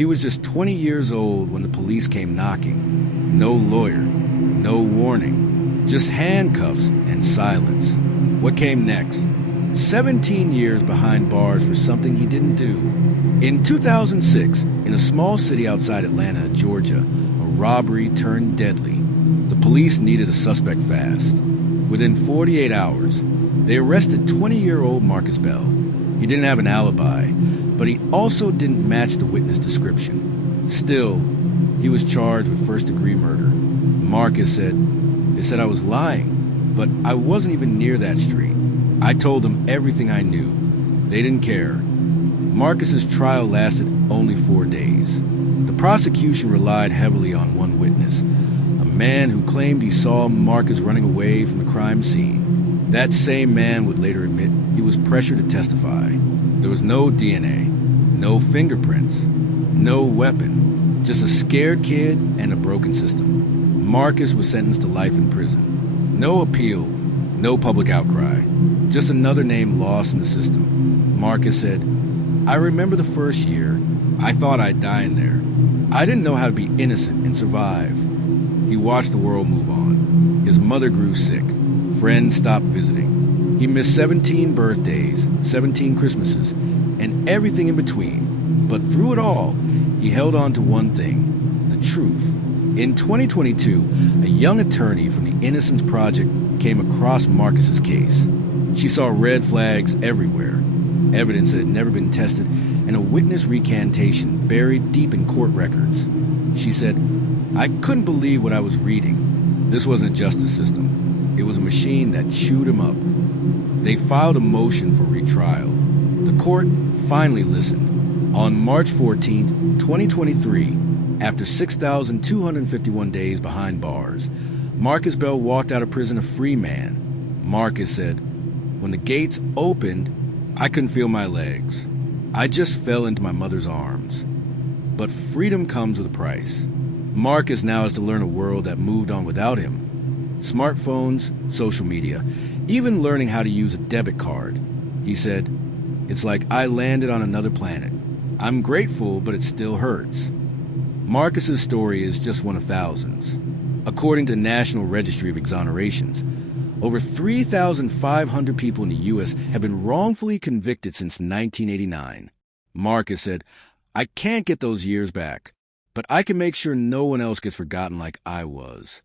He was just 20 years old when the police came knocking. No lawyer, no warning, just handcuffs and silence. What came next? 17 years behind bars for something he didn't do. In 2006, in a small city outside Atlanta, Georgia, a robbery turned deadly. The police needed a suspect fast. Within 48 hours, they arrested 20-year-old Marcus Bell. He didn't have an alibi, but he also didn't match the witness description. Still, he was charged with first-degree murder. Marcus said, "They said I was lying, but I wasn't even near that street. I told them everything I knew. They didn't care." Marcus's trial lasted only 4 days. The prosecution relied heavily on one witness, a man who claimed he saw Marcus running away from the crime scene. That same man would later admit he was pressured to testify. There was no DNA, no fingerprints, no weapon, just a scared kid and a broken system. Marcus was sentenced to life in prison. No appeal, no public outcry, just another name lost in the system. Marcus said, "I remember the first year. I thought I'd die in there. I didn't know how to be innocent and survive." He watched the world move on. His mother grew sick. Friends stopped visiting. He missed 17 birthdays, 17 Christmases, and everything in between. But through it all, he held on to one thing, the truth. In 2022, a young attorney from the Innocence Project came across Marcus's case. She saw red flags everywhere, evidence that had never been tested, and a witness recantation buried deep in court records. She said, "I couldn't believe what I was reading. This wasn't a justice system. It was a machine that chewed him up." They filed a motion for retrial. The court finally listened. On March 14, 2023, after 6,251 days behind bars, Marcus Bell walked out of prison a free man. Marcus said, "When the gates opened, I couldn't feel my legs. I just fell into my mother's arms." But freedom comes with a price. Marcus now has to learn a world that moved on without him. Smartphones, social media, even learning how to use a debit card. He said, "It's like I landed on another planet. I'm grateful, but it still hurts." Marcus's story is just one of thousands. According to the National Registry of Exonerations, over 3,500 people in the U.S. have been wrongfully convicted since 1989. Marcus said, "I can't get those years back, but I can make sure no one else gets forgotten like I was."